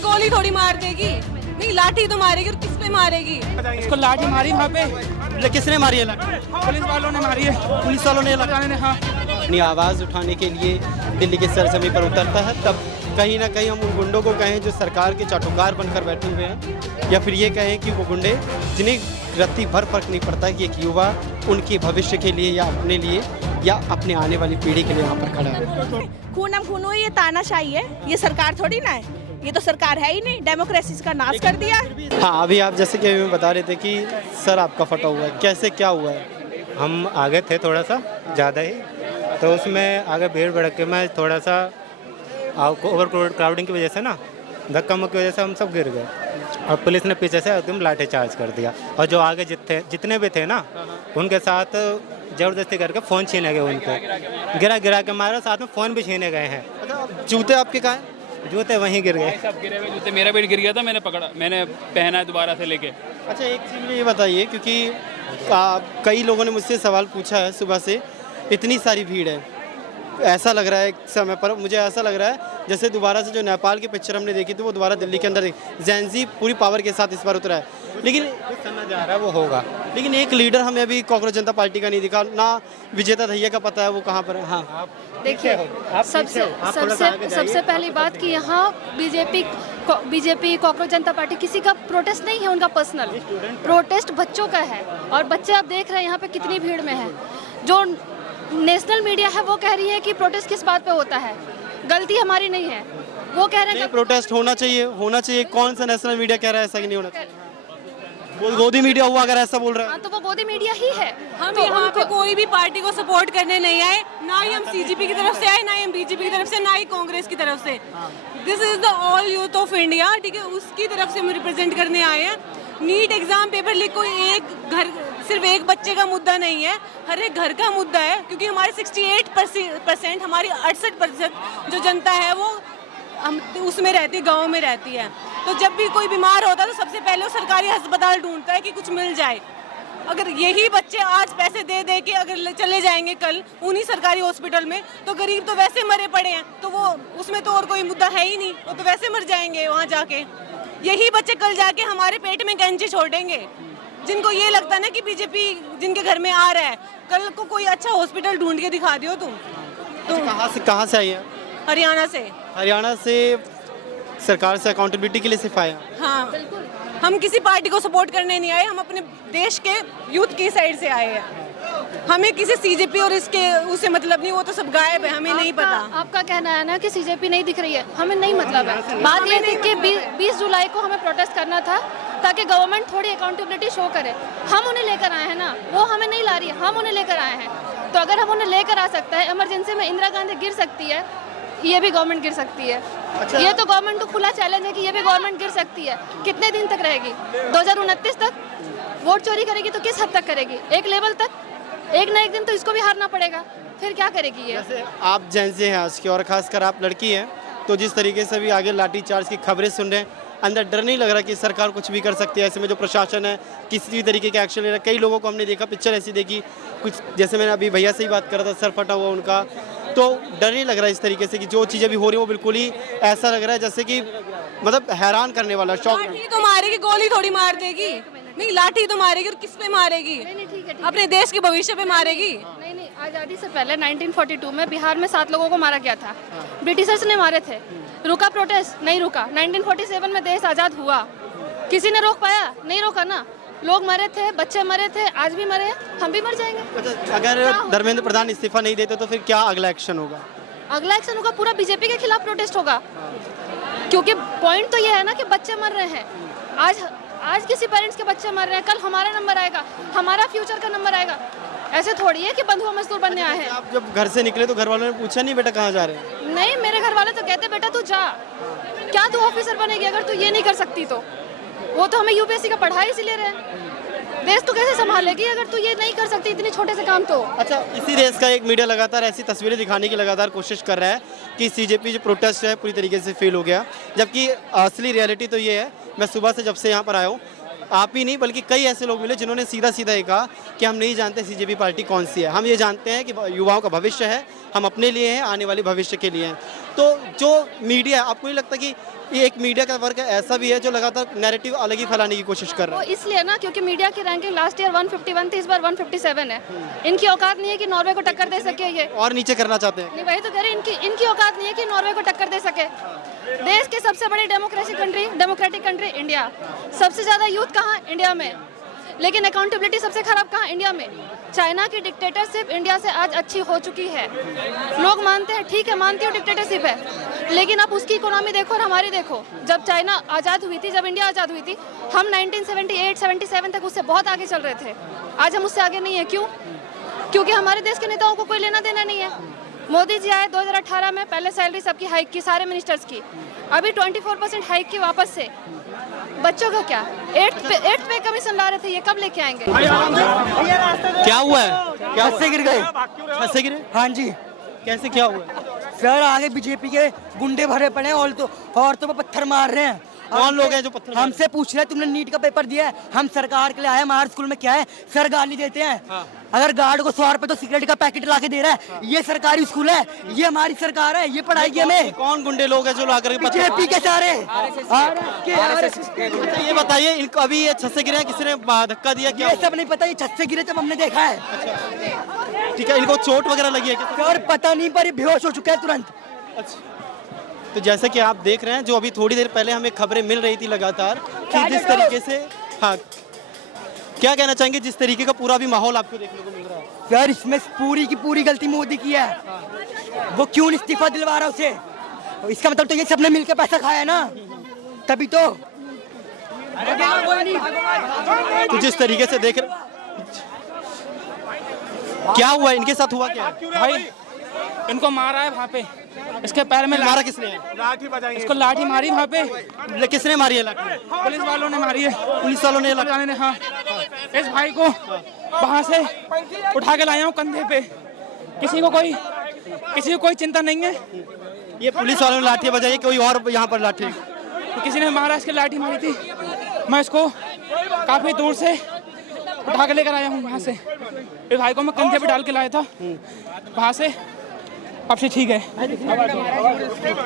गोली थोड़ी मार देगी, नहीं लाठी तो मारेगी। और किस पे मारेगी? इसको लाठी मारी वहाँ पे। किसने मारी है लाठी? पुलिस वालों ने मारी है। पुलिस वालों ने हाँ। अपनी आवाज़ उठाने के लिए दिल्ली की सरजमी पर उतरता है, तब कहीं ना कहीं हम उन गुंडों को कहें जो सरकार के चाटुकार बनकर बैठे हुए हैं, या फिर ये कहें कि वो गुंडे जिन्हें रत्ती भर फर्क नहीं पड़ता कि एक युवा उनके भविष्य के लिए या अपने लिए या अपने आने वाली पीढ़ी के लिए यहाँ पर खड़ा है। खून हम खून हो, ये तानाशाही है, ये सरकार थोड़ी ना है, ये तो सरकार है ही नहीं, डेमोक्रेसी का नाश कर दिया। हाँ, अभी आप जैसे कि हमें बता रहे थे कि सर आपका फटा हुआ है, कैसे क्या हुआ है? हम आगे थे थोड़ा सा ज़्यादा ही, तो उसमें आगे भीड़ भड़क के मैं थोड़ा सा ओवर क्राउडिंग की वजह से ना, धक्का मुक्की की वजह से हम सब गिर गए और पुलिस ने पीछे से एकदम लाठी चार्ज कर दिया। और जो आगे जितने भी थे ना, उनके साथ ज़बरदस्ती करके फ़ोन छीने गए, उनको गिरा के मारा, साथ में फ़ोन भी छीने गए हैं। जूते आपके कहाँ हैं? जूते वहीं गिर गए। सब गिरे हुए जूते, मेरा भी गिर गया था, मैंने पहना है दोबारा से लेके। अच्छा, एक चीज़ में ये बताइए, क्योंकि कई लोगों ने मुझसे सवाल पूछा है सुबह से, इतनी सारी भीड़ है, ऐसा लग रहा है एक समय पर, मुझे ऐसा लग रहा है जैसे दोबारा से जो नेपाल की पिक्चर हमने देखी थी वो दोबारा दिल्ली के अंदर जेंजी पूरी पावर के साथ इस बार उतरा है। लेकिन समझ आ रहा है वो होगा, लेकिन एक लीडर हमें अभी कांग्रेस जनता पार्टी का नहीं दिखा ना, विजेता दहिया का पता है वो कहाँ पर है। हाँ, देखिए, सबसे पहली बात कि यहाँ बीजेपी कांग्रेस जनता पार्टी किसी का प्रोटेस्ट नहीं है, उनका पर्सनल प्रोटेस्ट बच्चों का है। और बच्चे आप देख रहे हैं यहाँ पे कितनी भीड़ में है। जो नेशनल मीडिया है वो कह रही है कि प्रोटेस्ट किस बात पे होता है, गलती हमारी नहीं है। वो कह रहे हैं कि प्रोटेस्ट होना चाहिए। कौन सा नेशनल मीडिया कह रहा है ऐसा कि नहीं होना चाहिए? वो गोदी मीडिया हुआ अगर ऐसा बोल रहा है। हाँ, तो वो गोदी मीडिया ही है। हम यहाँ पे कोई भी पार्टी को सपोर्ट करने नहीं आए, ना ही हम सीजेपी की तरफ से आए, ना ही हम बीजेपी की तरफ से, ना ही कांग्रेस की तरफ से। This is the all youth of India, ठीक है, उसकी तरफ से हम रिप्रेजेंट करने आए हैं। नीट एग्जाम पेपर लीक कोई सिर्फ एक बच्चे का मुद्दा नहीं है, हर एक घर का मुद्दा है, क्योंकि हमारे 68% हमारी 68% जो जनता है वो हम उसमें रहती है, गाँव में रहती है। तो जब भी कोई बीमार होता है तो सबसे पहले वो सरकारी अस्पताल ढूंढता है कि कुछ मिल जाए। अगर यही बच्चे आज पैसे दे के अगर चले जाएंगे कल उन्हीं सरकारी हॉस्पिटल में, तो गरीब तो वैसे मरे पड़े हैं, तो वो उसमें तो और कोई मुद्दा है ही नहीं, वो तो वैसे मर जाएंगे वहाँ जाके। यही बच्चे कल जाके हमारे पेट में कैंची छोड़ेंगे, जिनको ये लगता है ना कि बीजेपी जिनके घर में आ रहा है, कल को कोई अच्छा हॉस्पिटल ढूंढ के दिखा दियो तुम। तो कहाँ से आई है? हरियाणा से सरकार से अकाउंटेबिलिटी के लिए सिर्फ आया। हाँ, हम किसी पार्टी को सपोर्ट करने नहीं आए, हम अपने देश के यूथ की साइड से आए हैं। हमें किसी सीजेपी और इसके उसे मतलब नहीं, वो तो सब गायब है, हमें नहीं पता। आपका कहना है ना कि सीजेपी नहीं दिख रही है, हमें नहीं मतलब है। बात ये थी कि 20 जुलाई को हमें प्रोटेस्ट करना था ताकि गवर्नमेंट थोड़ी अकाउंटेबिलिटी शो करे। हम उन्हें लेकर आए हैं ना, वो हमें नहीं ला रही है, हम उन्हें लेकर आए हैं। तो अगर हम उन्हें लेकर आ सकते हैं, इमरजेंसी में इंदिरा गांधी गिर सकती है, ये भी गवर्नमेंट गिर सकती है। अच्छा। ये तो गवर्नमेंट को खुला चैलेंज है कि ये भी गवर्नमेंट गिर सकती है। कितने दिन तक रहेगी? 2029 तक वोट चोरी करेगी तो किस हद तक करेगी? एक लेवल तक, एक ना एक दिन तो इसको भी हारना पड़ेगा, फिर क्या करेगी ये? जैसे आप जेंजी हैं आज की, और खासकर आप लड़की हैं, तो जिस तरीके से भी आगे लाठी चार्ज की खबरें सुन रहे हैं, अंदर डर नहीं लग रहा कि सरकार कुछ भी कर सकती है? ऐसे में जो प्रशासन है किसी भी तरीके के एक्शन ले रहा है। कई लोगों को हमने देखा, पिक्चर ऐसी देखी कुछ, जैसे मैंने अभी भैया से ही बात कर रहा था, सर फटा हुआ उनका, तो डर नहीं लग रहा इस तरीके से कि जो चीज़ें भी हो रही है वो बिल्कुल ही ऐसा लग रहा है जैसे कि मतलब हैरान करने वाला, शौक। लाठी तो मारेगी, गोली थोड़ी मार देगी, नहीं लाठी तो मारेगी। और किस पे मारेगी? नहीं, ठीक है। अपने देश के भविष्य पे मारेगी। नहीं, आज़ादी से पहले 1942 में बिहार में 7 लोगों को मारा गया था, ब्रिटिशर्स ने मारे थे। रुका प्रोटेस्ट? नहीं रुका। 1947 में देश आज़ाद हुआ, किसी ने रोक पाया? नहीं रोका ना। लोग मरे थे, बच्चे मरे थे, आज भी मरे, हम भी मर जाएंगे। अच्छा, अगर धर्मेंद्र प्रधान इस्तीफा नहीं देते तो फिर क्या अगला एक्शन होगा? अगला एक्शन होगा पूरा बीजेपी के खिलाफ प्रोटेस्ट होगा, क्योंकि पॉइंट तो ये है ना कि बच्चे मर रहे हैं। आज किसी पेरेंट्स के बच्चे मर रहे हैं, कल हमारा नंबर आएगा, हमारा फ्यूचर का नंबर आएगा। ऐसे थोड़ी है कि बंधुआ मजदूर बनने आए हैं। आप जब घर से निकले तो घर वालों ने पूछा नहीं बेटा कहाँ जा रहे हैं? नहीं, मेरे घर वाले तो कहते बेटा तू जा, क्या तू ऑफिसर बनेगी अगर तू ये नहीं कर सकती तो? वो तो हमें यूपीएससी का पढ़ाई इसीलिए रहे। देश तो कैसे संभालेगी अगर तू ये नहीं कर सकती इतने छोटे से काम तो? अच्छा, इसी देश का एक मीडिया लगातार ऐसी तस्वीरें दिखाने की लगातार कोशिश कर रहा है कि सीजेपी जो प्रोटेस्ट है पूरी तरीके से फेल हो गया, जबकि असली रियलिटी तो ये है, मैं सुबह से जब से यहाँ पर आया हूँ, आप ही नहीं बल्कि कई ऐसे लोग मिले जिन्होंने सीधा सीधा ये कहा कि हम नहीं जानते सीजेपी पार्टी कौन सी है, हम ये जानते हैं कि युवाओं का भविष्य है, हम अपने लिए हैं, आने वाले भविष्य के लिए हैं। तो जो मीडिया, आपको नहीं लगता कि ये एक मीडिया का वर्ग ऐसा भी है जो लगातार नैरेटिव अलग ही फैलाने की कोशिश कर रहा वो है? इसलिए ना क्योंकि मीडिया की रैंकिंग लास्ट ईयर 151 थी, इस बार 157 है। इनकी औकात नहीं है कि नॉर्वे को टक्कर दे सके ये। और नीचे करना चाहते हैं? नहीं, वही तो कह रहे हैं, इनकी औकात नहीं है कि नॉर्वे को टक्कर दे सके। देश की सबसे बड़ी डेमोक्रेटिक कंट्री इंडिया, सबसे ज़्यादा यूथ कहाँ? इंडिया में। लेकिन अकाउंटेबिलिटी सबसे खराब कहाँ? इंडिया में। चाइना की डिक्टेटरशिप इंडिया से आज अच्छी हो चुकी है। लोग मानते हैं, ठीक है, मानती हूँ डिक्टेटरशिप है, लेकिन अब उसकी इकोनॉमी देखो और हमारी देखो। जब चाइना आज़ाद हुई थी, जब इंडिया आज़ाद हुई थी, हम 1978-77 तक उससे बहुत आगे चल रहे थे। आज हम उससे आगे नहीं है। क्यों? क्योंकि हमारे देश के नेताओं को कोई लेना देना नहीं है। मोदी जी आए 2018 में, पहले सैलरी सबकी हाइक की, सारे मिनिस्टर्स की। अभी 24% हाइक की वापस से। बच्चों का क्या? 8th पे कमीशन ला रहे थे, ये कब लेके आएंगे? क्या हुआ है? क्या छत से गिर गए। छत से गिरे? हाँ जी कैसे, क्या हुआ? सर, आगे बीजेपी के गुंडे भरे पड़े हैं और तो पत्थर मार रहे हैं। कौन लोग हैं जो पत्थर मार हमसे पूछ रहे हैं, तुमने नीट का पेपर दिया है? हम सरकार के लिए आए, हमारे स्कूल में क्या है? सर गाली देते हैं। हाँ। अगर गार्ड को 100 रुपए तो सिगरेट का पैकेट ला के दे रहा है। ये सरकारी स्कूल है, ये हमारी सरकार है, ये पढ़ाई हमें। कौन गुंडे लोग हैं जो ला करके पत्थर? बीजेपी के सारे अच्छा, ये बताइए, इनको अभी ये छत से गिरे हैं, किसी ने धक्का दिया क्या? ये सब नहीं पता, ये छत से गिरे तब हमने देखा है। ठीक है, इनको चोट वगैरह लगी है क्या? सर पता नहीं, पर ये बेहोश हो चुका है तुरंत। तो जैसे कि आप देख रहे हैं, जो अभी थोड़ी देर पहले हमें खबरें मिल रही थी लगातार कि जिस तरीके से, हाँ, क्या कहना चाहेंगे, जिस तरीके का पूरा भी माहौल आपको देखने को मिल रहा है? सर, इसमें पूरी की पूरी गलती मोदी की है। वो क्यों इस्तीफा दिलवा रहा है उसे? इसका मतलब तो ये सबने मिलकर पैसा खाया ना, तभी तो। तो जिस तरीके से देख रहे, क्या हुआ इनके साथ, हुआ क्या? भाई इनको मारा है वहाँ पे, इसके पैर में मारा किसने? इसको लाठी मारी वहाँ पे। किसने मारी है लाठी? पुलिस वालों ने मारी है। पुलिस वालों ने पुलिस वालों ने, हाँ। इस भाई को वहाँ से उठा के लाया हूँ कंधे पे। किसी को कोई चिंता नहीं है। ये पुलिस वालों ने लाठी बजाई, कोई और यहाँ पर लाठी? तो किसी ने मारा, इसकी लाठी मारी थी। मैं इसको काफ़ी दूर से उठा के लेकर आया हूँ वहाँ से। इस भाई को मैं कंधे पे डाल के लाया था वहाँ से। अब से ठीक है।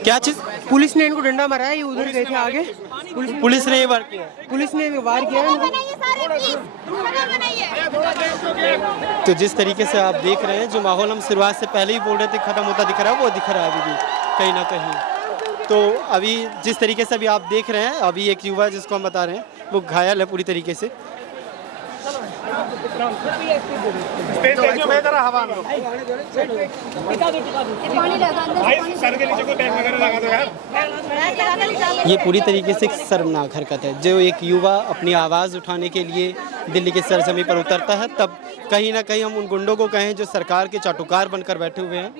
क्या चीज? पुलिस ने इनको डंडा मारा है, ये उधर गए थे आगे। पुलिस ने ये वार किया? पुलिस ने वार किया है। तो जिस तरीके से आप देख रहे हैं, जो माहौल हम शुरुआत से पहले ही बोल रहे थे खत्म होता दिख रहा है, वो दिख रहा है अभी भी कहीं ना कहीं। तो अभी जिस तरीके से अभी आप देख रहे हैं, अभी एक युवा जिसको हम बता रहे हैं वो घायल है पूरी तरीके से। ये पूरी तरीके से शर्मनाक हरकत है। जो एक युवा अपनी आवाज़ उठाने के लिए दिल्ली के सरजमी पर उतरता है, तब कहीं ना कहीं हम उन गुंडों को कहें जो सरकार के चाटुकार बनकर बैठे हुए हैं,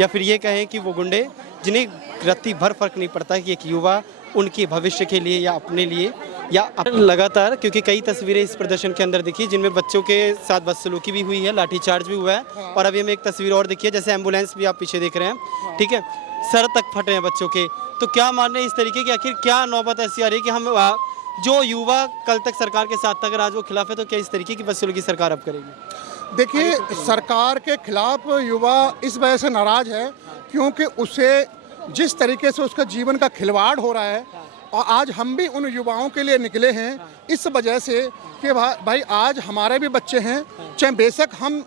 या फिर ये कहें कि वो गुंडे जिन्हें रत्ती भर फर्क नहीं पड़ता कि एक युवा उनके भविष्य के लिए या अपने लिए या लगातार, क्योंकि कई तस्वीरें इस प्रदर्शन के अंदर दिखी जिनमें बच्चों के साथ बदसलूकी भी हुई है, लाठीचार्ज भी हुआ है। और अभी हमें एक तस्वीर और दिखी है, जैसे एम्बुलेंस भी आप पीछे देख रहे हैं, ठीक है, सर तक फटे हैं बच्चों के। तो क्या मानने इस तरीके की, आखिर क्या नौबत ऐसी आ रही है कि हम जो युवा कल तक सरकार के साथ था, अगर आज वो खिलाफ है, तो क्या इस तरीके की बदसलूकी सरकार अब करेगी? देखिए, सरकार के खिलाफ युवा इस वजह से नाराज है क्योंकि उसे जिस तरीके से उसका जीवन का खिलवाड़ हो रहा है, और आज हम भी उन युवाओं के लिए निकले हैं इस वजह से कि भाई आज हमारे भी बच्चे हैं, चाहे बेशक हम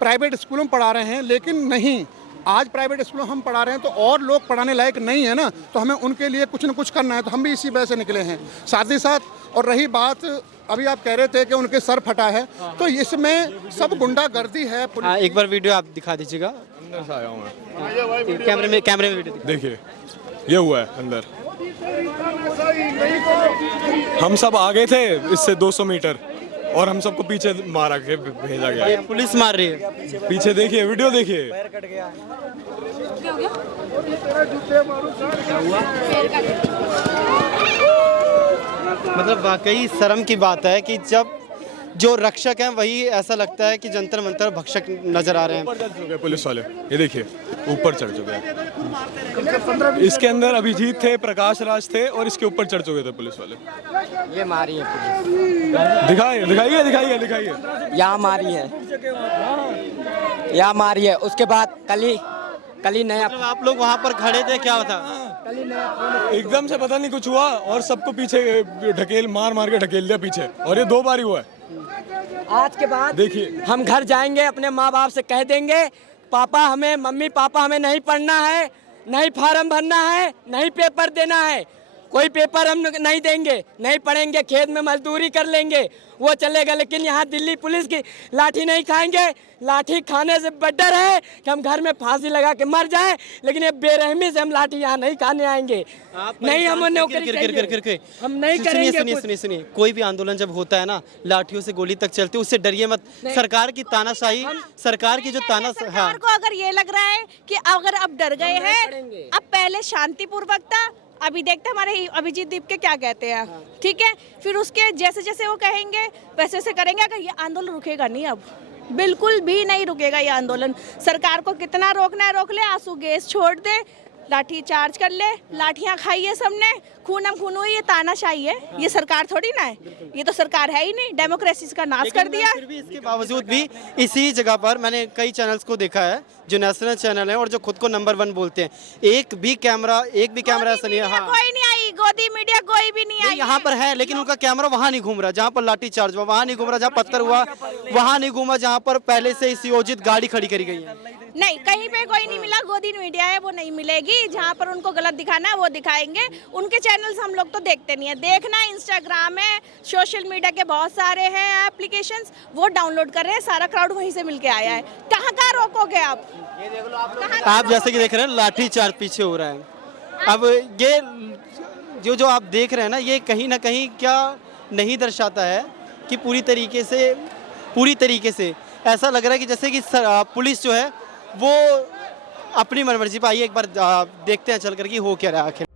प्राइवेट स्कूलों में पढ़ा रहे हैं, लेकिन नहीं, आज प्राइवेट स्कूलों हम पढ़ा रहे हैं तो और लोग पढ़ाने लायक नहीं है ना, तो हमें उनके लिए कुछ न कुछ करना है। तो हम भी इसी वजह से निकले हैं। साथ ही साथ, और रही बात अभी आप कह रहे थे कि उनके सर फटा है, तो इसमें सब गुंडागर्दी है। एक बार वीडियो आप दिखा दीजिएगा। अंदर से आया हूँ मैं, कैमरे में वीडियो देखिए ये हुआ है अंदर। हम सब आगे थे इससे 200 मीटर और हम सबको पीछे मारा के भेजा गया है। पुलिस मार रही है पीछे, देखिए वीडियो देखिए। मतलब वाकई शर्म की बात है कि जब जो रक्षक हैं वही ऐसा लगता है कि जंतर मंतर भक्षक नजर आ रहे हैं। ऊपर चढ़ चुके पुलिस वाले, ये देखिए ऊपर चढ़ चुके हैं। इसके अंदर अभिजीत थे, प्रकाश राज थे और इसके ऊपर चढ़ चुके थे पुलिस वाले। ये मारी है पुलिस। दिखाइए। यहाँ मारी है, यहाँ मारी है। उसके बाद कल ही कल ही नया मतलब आप लोग वहाँ पर खड़े थे, क्या था? एकदम से पता नहीं कुछ हुआ और सबको पीछे ढकेल मार के ढकेल दिया पीछे, और ये 2 बार ही हुआ है। आज के बाद देखिए हम घर जाएंगे, अपने माँ बाप से कह देंगे पापा हमें, मम्मी पापा हमें नहीं पढ़ना है, नहीं फार्म भरना है, नहीं पेपर देना है, कोई पेपर हम नहीं देंगे, नहीं पढ़ेंगे, खेत में मजदूरी कर लेंगे, वो चलेगा, लेकिन यहाँ दिल्ली पुलिस की लाठी नहीं खाएंगे। लाठी खाने से बेटर है कि हम घर में फांसी लगा के मर जाएं, लेकिन ये बेरहमी से हम लाठी यहाँ नहीं खाने आएंगे। नहीं, हम नौकरी हम नहीं करेंगे। सुनिए, कोई भी आंदोलन जब होता है ना, लाठियों से गोली तक चलती है, उससे डरिए मत। सरकार की तानाशाही, सरकार की जो सरकार को अगर ये लग रहा है कि अगर अब डर गए हैं, अब पहले शांतिपूर्वक था, अभी देखते हमारे अभिजीत दीप के क्या कहते हैं, ठीक है, फिर उसके जैसे जैसे वो कहेंगे वैसे वैसे करेंगे। अगर ये आंदोलन रुकेगा नहीं, अब बिल्कुल भी नहीं रुकेगा ये आंदोलन। सरकार को कितना रोकना है रोक ले, आंसू गैस छोड़ दे, लाठी चार्ज कर ले, लाठियां खाई है सबने, खून हम खून हुई, ये तानाशाही है, ये सरकार थोड़ी ना है, ये तो सरकार है ही नहीं, डेमोक्रेसी का नाश कर दिया। फिर भी इसके बावजूद भी इसी जगह पर मैंने कई चैनल्स को देखा है जो नेशनल चैनल है और जो खुद को नंबर 1 बोलते हैं, एक भी कैमरा ऐसा नहीं है। हाँ, कोई नहीं आई, गोदी मीडिया कोई भी नहीं आई। यहाँ पर है, लेकिन उनका कैमरा वहाँ नहीं घूम रहा जहाँ पर लाठी चार्ज हुआ, वहाँ नहीं घूम रहा जहाँ पत्थर हुआ, वहाँ नहीं घूमा जहाँ पर पहले से सुयोजित गाड़ी खड़ी करी गई है। नहीं, कहीं पे कोई नहीं मिला, गोदी मीडिया है वो नहीं मिलेगी, जहाँ पर उनको गलत दिखाना है वो दिखाएंगे। उनके चैनल्स हम लोग तो देखते नहीं है, देखना इंस्टाग्राम है, सोशल मीडिया के बहुत सारे हैं एप्लीकेशंस, वो डाउनलोड कर रहे हैं, सारा क्राउड वहीं से मिलके आया है। कहाँ रोकोगे आप? आप जैसे कि देख रहे हैं लाठी चार्ज पीछे हो रहा है। अब ये जो आप देख रहे हैं ना, ये कहीं ना कहीं क्या नहीं दर्शाता है कि पूरी तरीके से ऐसा लग रहा है कि जैसे कि पुलिस जो है वो अपनी मनमर्जी पर आई। एक बार देखते हैं चल कर कि हो क्या रहा है आखिर।